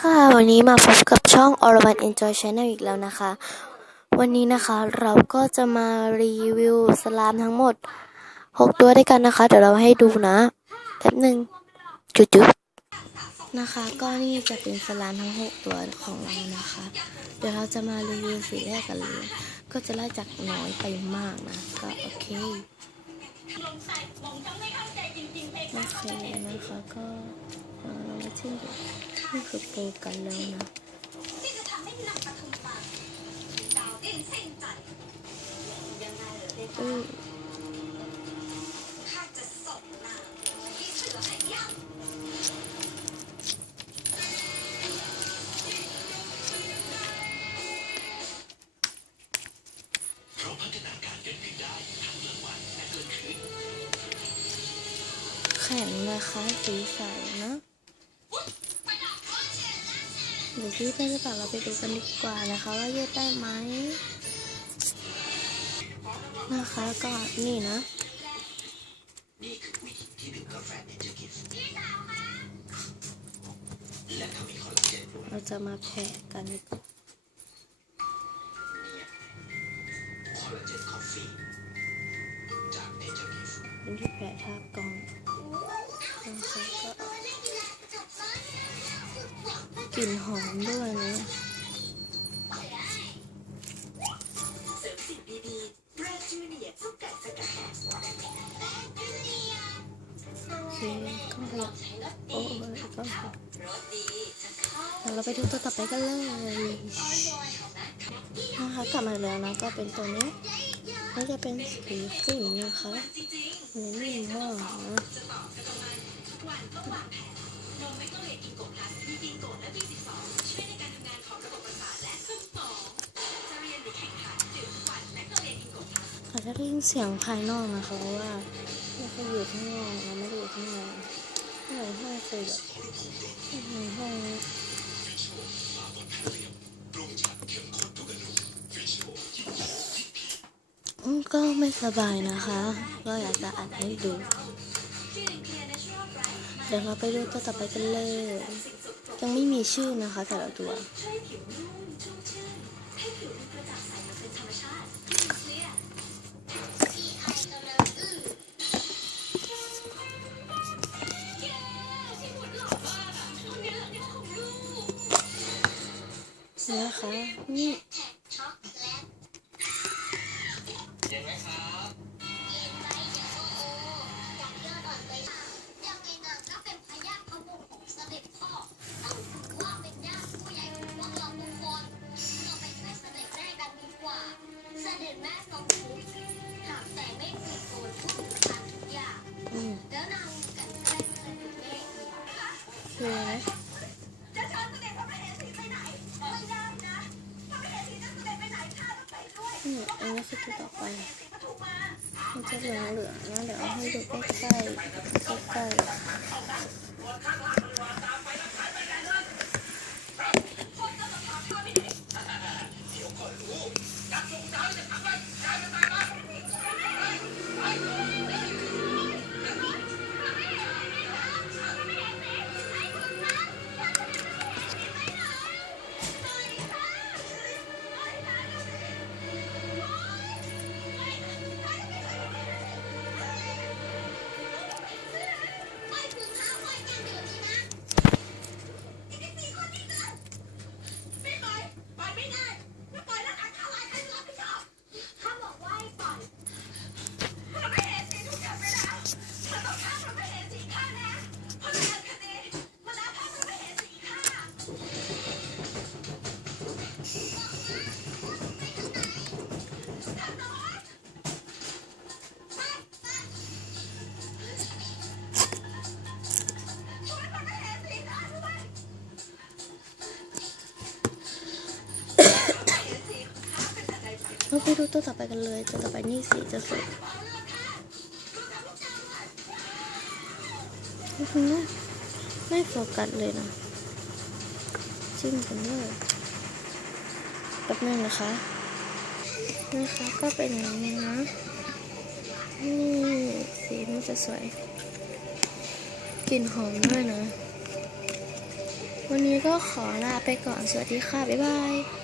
ค่ะวันนี้มาพบกับช่อง o r a n Enjoy Channel อีกแล้วนะคะ วันนี้นะคะเราก็จะมารีวิวสลามทั้งหมด 6 ตัวด้วยกันนะคะ เดี๋ยวเราให้ดูนะแป๊บหนึ่งจุดๆนะคะ ก็นี่จะเป็นสลามทั้ง 6 ตัวของเรานะคะ เดี๋ยวเราจะมารีวิวสีแรกกันเลย ก็จะไล่จากน้อยไปมากนะ ก็โอเคโอเคนะคะก็เอ่อที่นี่ คือโปรกันแล้วนะอืมแข็งนะคะสีใสนะ เดี๋ยวยืดได้หรือเปล่าเราไปดูกันดีกว่านะคะว่าเยืดได้ไหมนะคะก็นี่นะเราจะมาแผ่กันเป็น กลิ่นหอมด้วยนะโอเคก็ขยับโอ้ยก็เดี๋ยวเราไปดูตัวต่อไปกันเลยนะคะกลับมาแล้วนะก็เป็นตัวนี้นี่จะเป็นสีขุ่นนะคะ ในนี่ห้องนะอาจจะได้ยินเสียงภายนอกนะคะเพราะว่าไม่เคยอยู่ข้างนอกนะไม่ได้อยู่ข้างในข้างในห้องเคยแบบในห้องนี้อืมก็ไม่สบายนะคะ ก็อยากจะอัดให้ดู เดี๋ยวเราไปดูตัวต่อไปกันเลย ยังไม่มีชื่อนะคะแต่ละตัวนะคะนี่ คืออะไรอืมอันนี้คือตัวต่อไปมันจะเหลืองเหลืองนะเดี๋ยวเอาให้ดูใกล้ๆใกล้ๆ เราไปดูตัวต่อไปกันเลยตัวต่อไปนี่สีจะสวยอื้อหือไม่โฟกัสเลยนะจิ้มกันเลยแป๊บนึงนะคะนะคะก็เป็นอย่างนี้นะนี่สีมันจะสวยกลิ่นหอมด้วยนะวันนี้ก็ขอลาไปก่อนสวัสดีค่ะ บ๊ายบาย